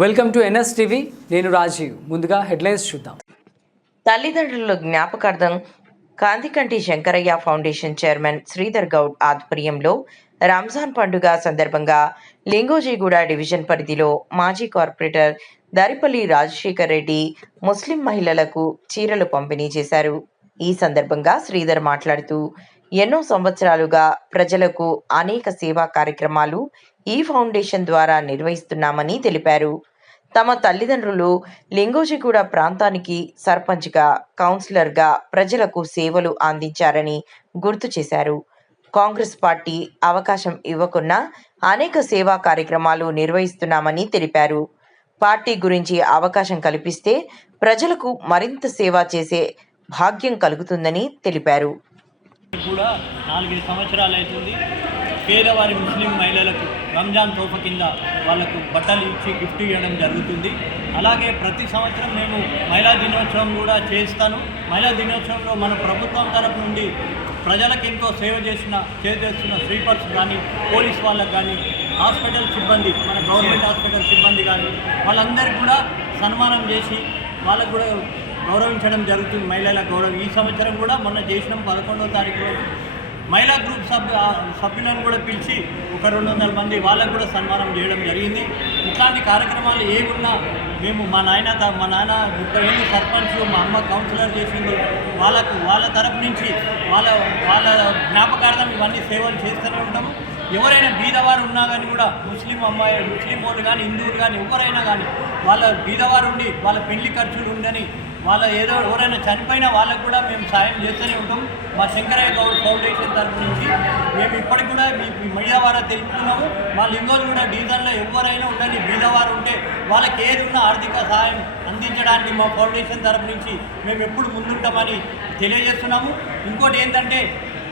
Welcome to NS TV. నేను రాజీవ్. ముందుగా headlines చూద్దాం. తల్లిదండ్రుల జ్ఞాపకార్థం కాంతికంటి శంకరయ్య ఫౌండేషన్ చైర్మన్ శ్రీధర్ గౌడ్ ఆధ్వర్యంలో రంజాన్ పండుగ సందర్భంగా లింగోజిగూడ డివిజన్ పరిధిలో మాజీ కార్పొరేటర్ దరిపల్లి రాజశేఖర్ రెడ్డి ముస్లిం మహిళలకు చీరలు పంపిణీ చేశారు. ఈ సందర్భంగా శ్రీధర్ మాట్లాడుతూ ఎన్నో సంవత్సరాలుగా ప్రజలకు అనేక సేవా కార్యక్రమాలు ఈ ఫౌండేషన్ ద్వారా నిర్వహిస్తున్నామని తెలిపారు. తమ తల్లిదండ్రులు లింగోజిగూడ ప్రాంతానికి సర్పంచ్గా, కౌన్సిలర్గా ప్రజలకు సేవలు అందించారని గుర్తు చేశారు. కాంగ్రెస్ పార్టీ అవకాశం ఇవ్వకున్నా అనేక సేవా కార్యక్రమాలు నిర్వహిస్తున్నామని తెలిపారు. పార్టీ గురించి అవకాశం కల్పిస్తే ప్రజలకు మరింత సేవ చేసే భాగ్యం కలుగుతుందని తెలిపారు. కూడా 4 సంవత్సరాలు అవుతుంది. పేదవారి ముస్లిం మహిళలకు రంజాన్ తోఫా కింద వాళ్ళకు బట్టలు ఇచ్చి గిఫ్ట్ ఇవ్వడం జరుగుతుంది. అలాగే ప్రతి సంవత్సరం మేము మహిళా దినోత్సవం కూడా చేస్తాను. మహిళా దినోత్సవంలో మన ప్రభుత్వం తరపు నుండి ప్రజలకు ఎంతో సేవ చేస్తున్న స్వీపర్స్ కానీ, పోలీస్ వాళ్ళకు కానీ, హాస్పిటల్ సిబ్బంది, మన గవర్నమెంట్ హాస్పిటల్ సిబ్బంది కానీ వాళ్ళందరికీ కూడా సన్మానం చేసి వాళ్ళకు కూడా గౌరవించడం జరుగుతుంది. మహిళల గౌరవం ఈ సంవత్సరం కూడా మొన్న చేసిన 11వ తారీఖు రోజు మహిళా గ్రూప్ సభ్యులను కూడా పిలిచి ఒక 200 మంది వాళ్ళకు కూడా సన్మానం చేయడం జరిగింది. ఇట్లాంటి కార్యక్రమాలు ఏమున్నా మేము మా నాయన 30 ఏళ్ళు సర్పంచ్, మా అమ్మ కౌన్సిలర్ చేసింది, వాళ్ళ తరపు నుంచి వాళ్ళ జ్ఞాపకార్థం ఇవన్నీ సేవలు చేస్తూనే ఉంటాము. ఎవరైనా బీదవారు ఉన్నా కానీ కూడా ముస్లిం వాళ్ళు కానీ, హిందువులు కానీ ఎవరైనా కానీ వాళ్ళ బీదవారు ఉండి వాళ్ళ పెళ్లి ఖర్చులు ఉండని ఎవరైనా చనిపోయినా వాళ్ళకు కూడా మేము సాయం చేస్తూనే ఉంటాం. మా శంకరయ్య గౌడ్ ఫౌండేషన్ తరఫు నుంచి మేము ఇప్పటికి కూడా మీ మీడియా ద్వారా తెలుపుతున్నాము. మా లింగోజిగూడ డివిజన్లో ఎవరైనా ఉండని బీదవారు ఉంటే వాళ్ళకి ఏది ఉన్న ఆర్థిక సహాయం అందించడానికి మా ఫౌండేషన్ తరఫు నుంచి మేము ఎప్పుడు ముందుంటామని తెలియజేస్తున్నాము. ఇంకోటి ఏంటంటే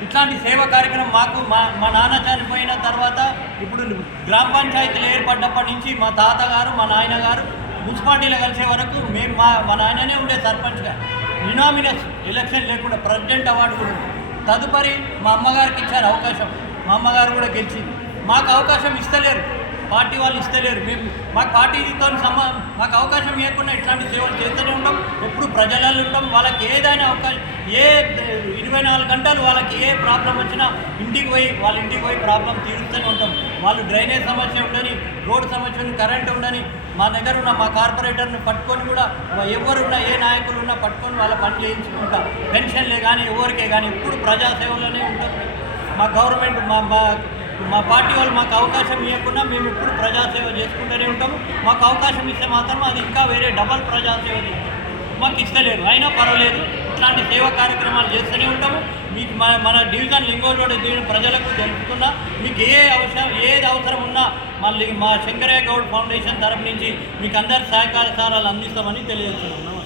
ఇట్లాంటి సేవా కార్యక్రమం మాకు మా నాన్న చనిపోయిన తర్వాత ఇప్పుడు గ్రామ పంచాయతీలు ఏర్పడ్డప్పటి నుంచి మా తాతగారు, మా నాయనగారు మున్సిపాలిటీలో కలిసే వరకు మేము మా నాయననే ఉండే సర్పంచ్గా. యునామినస్ ఎలక్షన్ లేకుండా ప్రెసిడెంట్ అవార్డు కూడా ఉంది. తదుపరి మా అమ్మగారికి ఇచ్చారు అవకాశం. మా అమ్మగారు కూడా గెలిచింది. మాకు అవకాశం ఇస్తలేరు, పార్టీ వాళ్ళు ఇస్తలేరు. మాకు పార్టీతో మాకు అవకాశం ఇవ్వకుండా ఇట్లాంటి సేవలు చేస్తూనే ఉంటాం. ఎప్పుడు ప్రజలలో ఉంటాం. వాళ్ళకి ఏదైనా అవకాశం 24 గంటలు వాళ్ళకి ఏ ప్రాబ్లం వచ్చినా వాళ్ళ ఇంటికి పోయి ప్రాబ్లం తీరుస్తూనే ఉంటాం. వాళ్ళు డ్రైనేజ్ సమస్య ఉండని, రోడ్డు సమస్య ఉండని, కరెంటు ఉండని మా దగ్గర ఉన్న మా కార్పొరేటర్ని పట్టుకొని కూడా ఎవరున్నా ఏ నాయకులు ఉన్నా పట్టుకొని వాళ్ళ పని చేయించుకుంటా. పెన్షన్లే కానీ ఎవరికే కానీ ఎప్పుడు ప్రజాసేవలోనే ఉంటుంది. మా గవర్నమెంట్ మా పార్టీ వాళ్ళు మాకు అవకాశం ఇవ్వకుండా మేము ఎప్పుడు ప్రజాసేవ చేసుకుంటూనే ఉంటాము. మాకు అవకాశం ఇస్తే మాత్రం అది ఇంకా వేరే డబల్ ప్రజాసేవ చేస్తాం. మాకు ఇస్తలేరు, అయినా పర్వాలేదు. ఇట్లాంటి సేవా కార్యక్రమాలు చేస్తూనే ఉంటాము. మీకు మన డివిజన్ లింగోజిగూడ ప్రజలకు తెలుపుతున్నా, మీకు ఏది అవసరం ఉన్నా మళ్ళీ మా శంకరయ్య గౌడ్ ఫౌండేషన్ తరఫు నుంచి మీకు అందరి సహకారాలు అందిస్తామని తెలియజేస్తున్నాం.